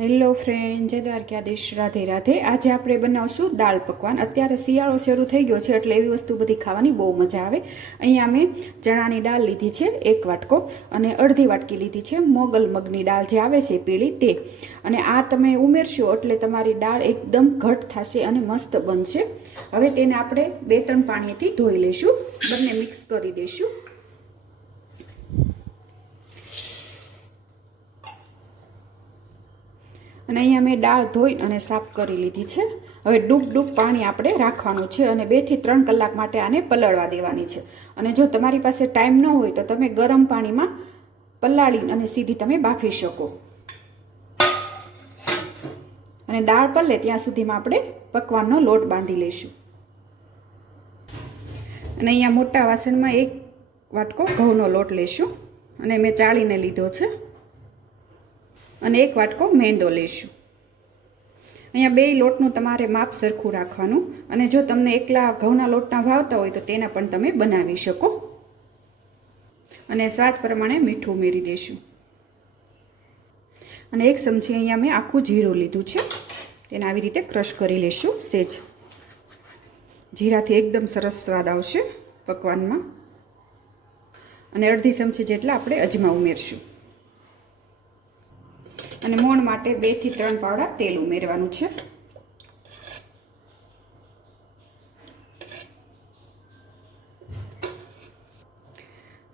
Hello friend જય દ્વારકાધીશ. રાધે રાધે. આજે આપણે બનાવશું દાળ પકવાન. અત્યારે શિયાળો શરૂ થઈ ગયો છે એટલે એવી વસ્તુ બધી ખાવાની બહુ મજા આવે. અહીંયા મેં ચણાની દાળ લીધી છે, એક વાટકો, અને અડધી વાટકી લીધી છે મોગલ મગની દાળ જે આવે છે પીળી તે. અને આ તમે ઉમેરશો એટલે તમારી દાળ એકદમ ઘટ થશે અને મસ્ત બનશે. હવે તેને આપણે બે ત્રણ પાણીથી ધોઈ લઈશું. બંને મિક્સ કરી દઈશું. અને અહીંયા મેં દાળ ધોઈ અને સાફ કરી લીધી છે. હવે ડૂબ ડૂબ પાણી આપણે રાખવાનું છે અને બેથી ત્રણ કલાક માટે આને પલાળવા દેવાની છે. અને જો તમારી પાસે ટાઈમ ન હોય તો તમે ગરમ પાણીમાં પલાળી અને સીધી તમે બાફી શકો. અને દાળ પલળે ત્યાં સુધીમાં આપણે પકવાનનો લોટ બાંધી લઈશું. અને અહીંયા મોટા વાસણમાં એક વાટકો ઘઉંનો લોટ લઈશું. અને મેં ચાળીને લીધો છે. અને એક વાટકો મેંદો લઈશું અહીંયા બે લોટનું તમારે માપ સરખું રાખવાનું અને જો તમને એકલા ઘઉંના લોટના ભાવતા હોય તો તેના પણ તમે બનાવી શકો. અને સ્વાદ પ્રમાણે મીઠું ઉમેરી દઈશું અને એક ચમચી અહીંયા મેં આખું જીરું લીધું છે. તેને આવી રીતે ક્રશ કરી લઈશું સેજ. જીરાથી એકદમ સરસ સ્વાદ આવશે પકવાનમાં. અને અડધી ચમચી જેટલા આપણે અજમા ઉમેરશું. અને મોણ માટે બેથી ત્રણ પાવડા તેલ ઉમેરવાનું છે.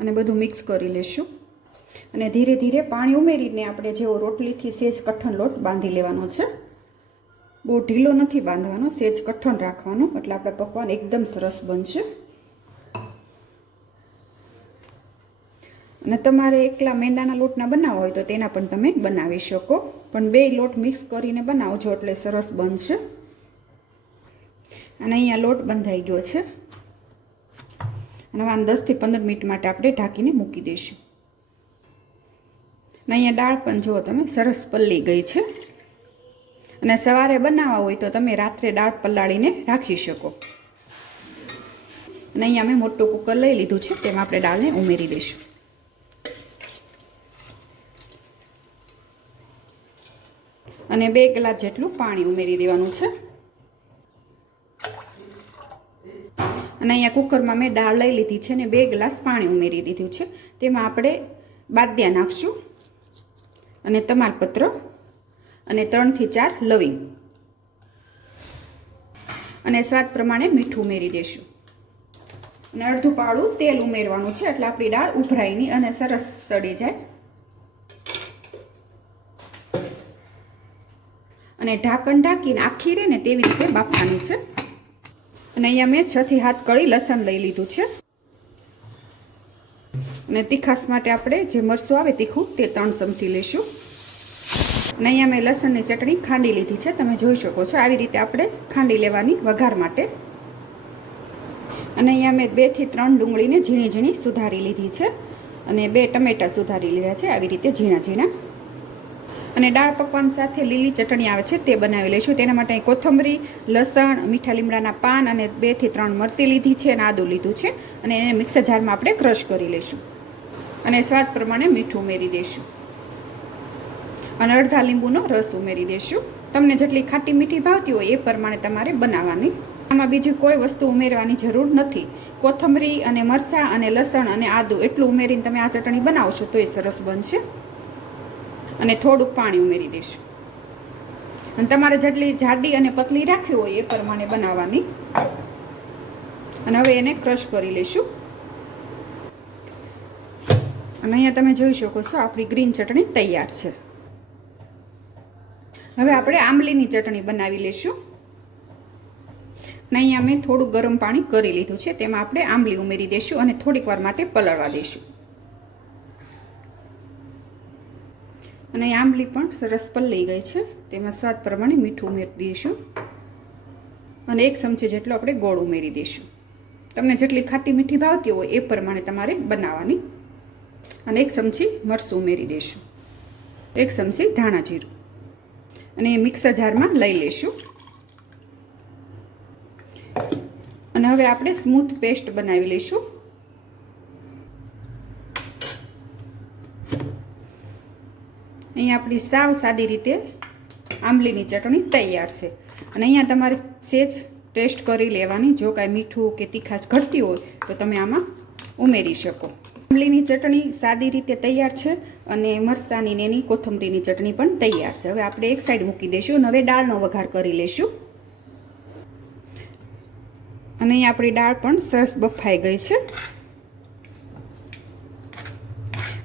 અને બધું મિક્સ કરી લેશું. અને ધીરે ધીરે પાણી ઉમેરીને આપણે જેવો રોટલીથી સેજ કઠણ લોટ બાંધી લેવાનો છે. બહુ ઢીલો નથી બાંધવાનો, સેજ કઠણ રાખવાનો, એટલે આપણે પકવાન એકદમ સરસ બનશે. અને તમારે એકલા મેંદાના લોટના બનાવવા હોય તો તેના પણ તમે બનાવી શકો. પણ બે લોટ મિક્સ કરીને બનાવજો એટલે સરસ બનશે. અને અહીંયા લોટ બંધાઈ ગયો છે. અને આને દસથી પંદર મિનિટ માટે આપણે ઢાંકીને મૂકી દઈશું. અને અહીંયા દાળ પણ જુઓ તમે, સરસ પલ્લી ગઈ છે. અને સવારે બનાવવા હોય તો તમે રાત્રે દાળ પલાળીને રાખી શકો. અને અહીંયા મેં મોટું કુકર લઈ લીધું છે, તેમાં આપણે દાળને ઉમેરી દઈશું. અને બે ગ્લાસ જેટલું પાણી ઉમેરી દેવાનું છે. અને અહીંયા કુકરમાં મેં દાળ લઈ લીધી છે અને બે ગ્લાસ પાણી ઉમેરી દીધું છે. તેમાં આપણે બાદિયા નાખશું અને તમાલપત્ર અને ત્રણથી ચાર લવિંગ. અને સ્વાદ પ્રમાણે મીઠું ઉમેરી દઈશું અને અડધું પાડું તેલ ઉમેરવાનું છે, એટલે આપણી દાળ ઉભરાઈ નહીં અને સરસ સડી જાય. અને ઢાંકણ ઢાંકીને આખી રહે ને તેવી રીતે બાફવાની છે. અને અહીંયા મેં છ થી હાથ કળી લસણ લઈ લીધું છે. અને તીખાસ માટે આપણે જે મરસું આવે તીખું તે ત્રણ ચમચી લઈશું. અને અહીંયા મેં લસણની ચટણી ખાંડી લીધી છે. તમે જોઈ શકો છો આવી રીતે આપણે ખાંડી લેવાની વઘાર માટે. અને અહીંયા મેં બેથી ત્રણ ડુંગળીને ઝીણી ઝીણી સુધારી લીધી છે. અને બે ટમેટા સુધારી લીધા છે. આવી રીતે ઝીણા ઝીણા. અને દાળ પકવાન સાથે લીલી ચટણી આવે છે તે બનાવી લઈશું. તેના માટે કોથમરી, લસણ, મીઠા લીમડાના પાન અને બેથી ત્રણ મરસી લીધી છે અને આદું લીધું છે. અને એને મિક્સર જારમાં આપણે ક્રશ કરી લઈશું. અને સ્વાદ પ્રમાણે મીઠું ઉમેરી દઈશું. અને અડધા લીંબુનો રસ ઉમેરી દઈશું. તમને જેટલી ખાટી મીઠી ભાવતી હોય એ પ્રમાણે તમારે બનાવવાની. આમાં બીજી કોઈ વસ્તુ ઉમેરવાની જરૂર નથી. કોથમરી અને મરચાં અને લસણ અને આદું એટલું ઉમેરીને તમે આ ચટણી બનાવશો તો એ સરસ બનશે. અને થોડુંક પાણી ઉમેરી દઈશું. અને તમારે જેટલી જાડી અને પતલી રાખવી હોય એ પ્રમાણે બનાવવાની. અને હવે એને ક્રશ કરી લઈશું. અને અહીંયા તમે જોઈ શકો છો, આપણી ગ્રીન ચટણી તૈયાર છે. હવે આપણે આંબલીની ચટણી બનાવી લઈશું. અને અહીંયા મેં થોડું ગરમ પાણી કરી લીધું છે, તેમાં આપણે આંબલી ઉમેરી દઈશું અને થોડીક વાર માટે પલળવા દઈશું. અને આંબલી પણ સરસ પલળી ગઈ છે. તેમાં સ્વાદ પ્રમાણે મીઠું ઉમેરી દઈશું. અને એક ચમચી જેટલો આપણે ગોળ ઉમેરી દઈશું. તમને જેટલી ખાટી મીઠી ભાવતી હોય એ પ્રમાણે તમારે બનાવવાની. અને એક ચમચી મરસું ઉમેરી દઈશું. એક ચમચી ધાણા જીરું. અને એ મિક્સર જારમાં લઈ લઈશું. અને હવે આપણે સ્મૂથ પેસ્ટ બનાવી લઈશું. અહીંયા આપણી સાવ સાદી રીતે આંબલીની ચટણી તૈયાર છે. અને અહીંયા તમારે સેજ ટેસ્ટ કરી લેવાની. જો કાંઈ મીઠું કે તીખાશ ઘટતી હોય, તો તમે આમાં ઉમેરી શકો. આંબલીની ચટણી સાદી રીતે તૈયાર છે અને મરસાની ને એની કોથમરીની ચટણી પણ તૈયાર છે. હવે આપણે એક સાઈડ મૂકી દઈશું અને હવે દાળનો વઘાર કરી લઈશું. અને અહીં આપણી દાળ પણ સરસ બફાઈ ગઈ છે.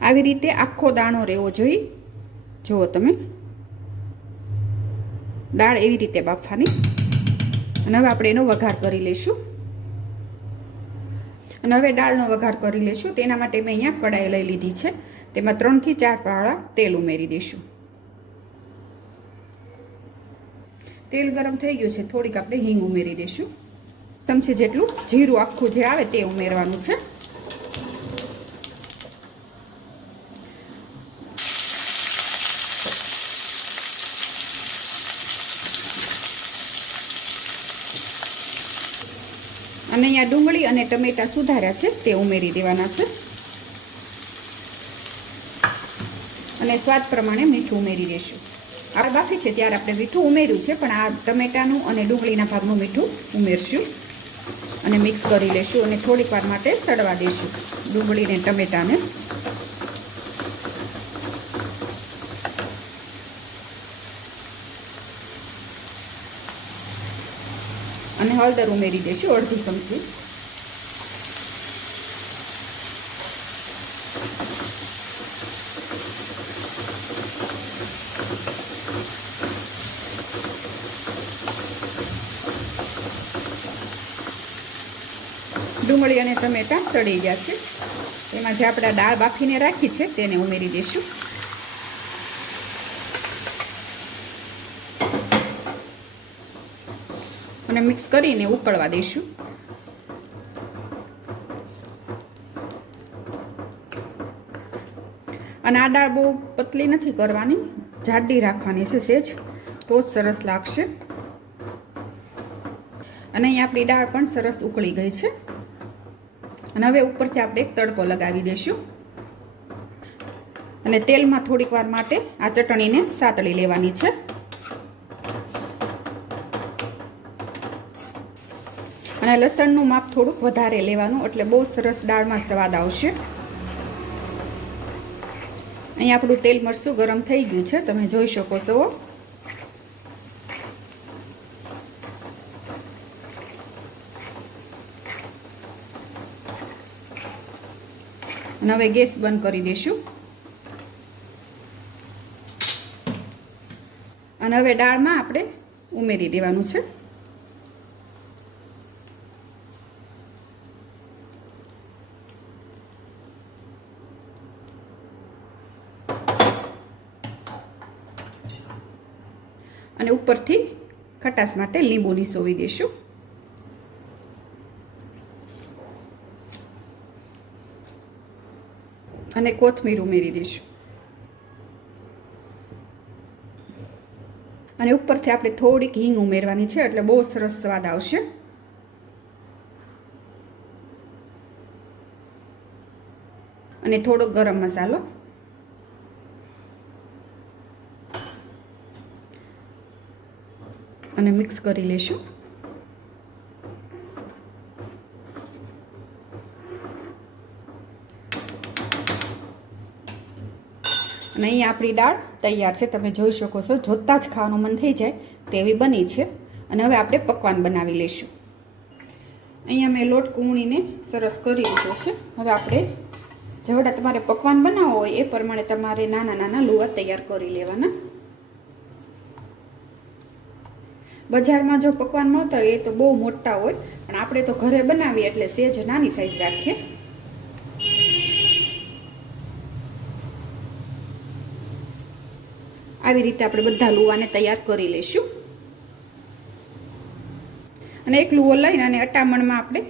આવી રીતે આખો દાણો રહેવો જોઈએ. જુઓ તમે. દાળ એવી રીતે બાફવાની. અને હવે આપણે એનો વઘાર કરી લઈશું. અને હવે દાળનો વઘાર કરી લઈશું. તેના માટે મેં અહીંયા કડાઈ લઈ લીધી છે. તેમાં ત્રણથી ચાર પાળા તેલ ઉમેરી દઈશું. તેલ ગરમ થઈ ગયું છે. થોડીક આપણે હિંગ ઉમેરી દઈશું. ચમચી જેટલું જીરું આખું જે આવે તે ઉમેરવાનું છે. અને અહીંયા ડુંગળી અને ટમેટા સુધાર્યા છે, તે ઉમેરી દેવાના છે. અને સ્વાદ પ્રમાણે મીઠું ઉમેરી દઈશું આ બાકી છે, ત્યારે આપણે મીઠું ઉમેર્યું છે, પણ આ ટમેટાનું અને ડુંગળીના ભાગનું મીઠું ઉમેરશું. અને મિક્સ કરી લઈશું અને થોડીક વાર માટે સડવા દઈશું ડુંગળીને ટમેટાને. અને હળદર ઉમેરી દઈશું અડધી ચમચી. ડુંગળી અને ટમેટા સડી ગયા છે. એમાં જે આપણે દાળ બાફીને રાખી છે, તેને ઉમેરી દઈશું અને મિક્સ કરીને ઉકળવા દઈશું. અને આ દાળ બહુ પતલી નથી કરવાની, જાડી રાખવાની છે સેજ તો જ સરસ લાગશે. અને અહીં આપણી દાળ પણ સરસ ઉકળી ગઈ છે. અને હવે ઉપરથી આપણે એક તડકો લગાવી દઈશું. અને તેલમાં થોડીક વાર માટે આ ચટણીને સાતળી લેવાની છે. અને લસણનું માપ થોડુંક વધારે લેવાનું, એટલે બહુ સરસ દાળમાં સ્વાદ આવશે. અહીં આપણું તેલ મરચું ગરમ થઈ ગયું છે, તમે જોઈ શકો છો. અને હવે ગેસ બંધ કરી દઈશું. અને હવે દાળમાં આપણે ઉમેરી દેવાનું છે અને ઉપરથી ખટાશ માટે લીંબુ નીસોવી દઈશું. અને કોથમીર ઉમેરી દઈશું. અને ઉપરથી આપણે થોડીક હિંગ ઉમેરવાની છે, એટલે બહુ સરસ સ્વાદ આવશે. અને થોડો ગરમ મસાલો અને મિક્સ કરી લેશું. અને અહીં આપણી દાળ તૈયાર છે. તમે જોઈ શકો છો, જોતાં જ ખાવાનું મન થઈ જાય તેવી બની છે. અને હવે આપણે પકવાન બનાવી લઈશું અહીંયા મેં લોટ કૂણીને સરસ કરી લીધો છે. હવે આપણે જેવડા તમારે પકવાન બનાવવો હોય એ પ્રમાણે તમારે નાના નાના લુવા તૈયાર કરી લેવાના. બજારમાં જો પકવાન મળતા હોય એ તો બહુ મોટા હોય, પણ આપણે તો ઘરે બનાવીએ એટલે સેજ નાની સાઈઝ રાખીએ. આવી રીતે આપણે બધા લુવાને તૈયાર કરી લઈશું. અને એક લુવો લઈને અને અટામણમાં આપણે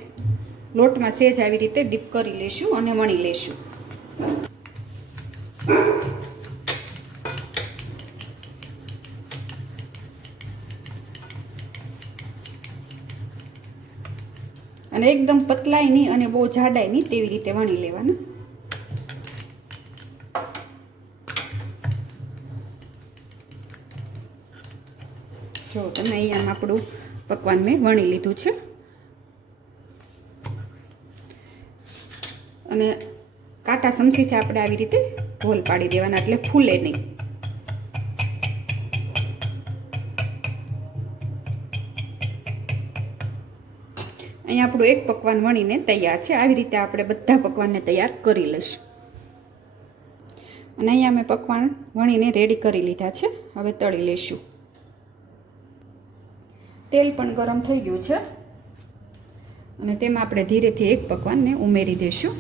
લોટમાં સેજ આવી રીતે ડીપ કરી લઈશું અને વણી લઈશું. અને એકદમ પતલાય નહીં અને બહુ જાડાય નહીં તેવી રીતે વણી લેવાના. જો, તમે અહીંયા આપણું પકવાન મેં વણી લીધું છે. અને કાંટા સમસીથી આપણે આવી રીતે હોલ પાડી દેવાના, એટલે ફૂલે નહીં. અહીંયા આપણું એક પકવાન વણીને તૈયાર છે. આવી રીતે આપણે બધા પકવાનને તૈયાર કરી લઈશું. અને અહીંયા મેં પકવાન વણીને રેડી કરી લીધા છે. હવે તળી લઈશું. તેલ પણ ગરમ થઈ ગયું છે. અને તેમાં આપણે ધીરેથી એક પકવાનને ઉમેરી દઈશું.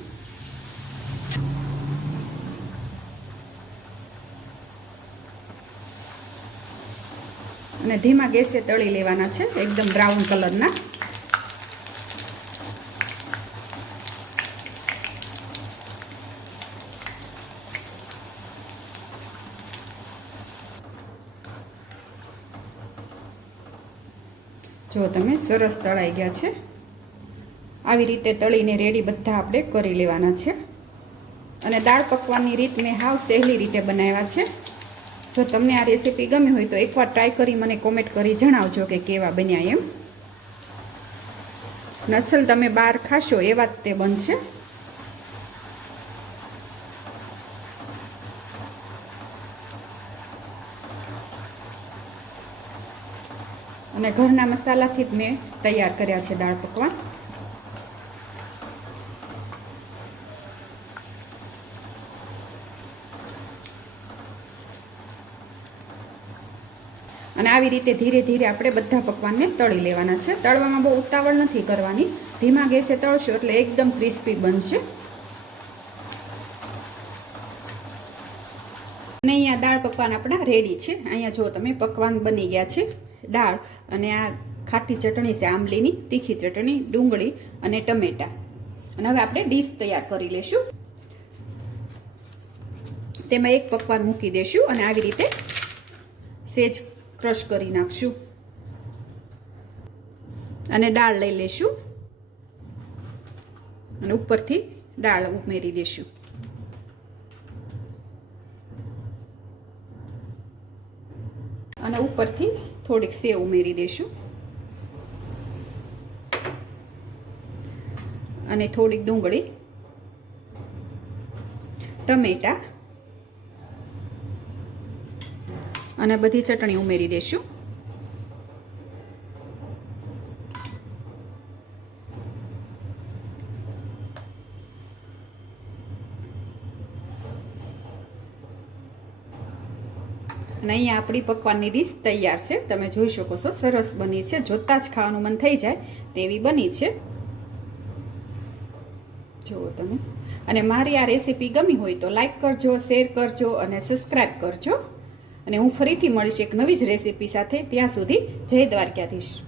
અને ધીમા ગેસે તળી લેવાના છે. એકદમ બ્રાઉન કલરના. જો તમે સરસ તળાઈ ગયા છે, આવી રીતે તળીને રેડી બધા આપણે કરી લેવાના છે. અને દાળ પકવાનની રીત મેં હાવ સહેલી રીતે બનાવ્યા છે. જો તમને આ રેસીપી ગમી હોય તો એકવાર ટ્રાય કરી મને કોમેન્ટ કરી જણાવજો કે કેવા બન્યા એમ. નસલ તમે બહાર ખાશો એવા જ તે બનશે. અને ઘરના મસાલાથી જ મેં તૈયાર કર્યા છે દાળ પકવાન. અને આવી રીતે ધીરે ધીરે આપણે બધા પકવાનને તળી લેવાના છે. તળવામાં બહુ ઉતાવળ નથી કરવાની. ધીમા ગેસે તળશું એટલે એકદમ ક્રિસ્પી બનશે. અને અહીંયા દાળ પકવાન આપણા રેડી છે. અહીંયા જો તમે પકવાન બની ગયા છે. દાળ અને આ ખાટી ચટણી છે આંબલીની, તીખી ચટણી, ડુંગળી અને ટમેટા. અને હવે આપણે ડીશ તૈયાર કરી લેશું. તેમાં એક પકવાન મૂકી દેશું અને આવી રીતે સેજ ક્રશ કરી નાખશું. અને દાળ લઈ લેશું. અને ઉપરથી દાળ ઉમેરી દેશું. અને ઉપરથી થોડીક સેવ ઉમેરી દઈશું અને થોડીક ડુંગળી ટમેટા અને બધી ચટણી ઉમેરી દઈશું અને અહીંયા આપણી પકવાનની ડીશ તૈયાર છે. તમે જોઈ શકો છો, સરસ બની છે. જોતાં જ ખાવાનું મન થઈ જાય તેવી બની છે. જુઓ તમે. અને મારી આ રેસીપી ગમી હોય તો લાઈક કરજો, શેર કરજો અને સબસ્ક્રાઈબ કરજો. અને હું ફરીથી મળીશ એક નવી જ રેસીપી સાથે. ત્યાં સુધી જય દ્વારકાધીશ.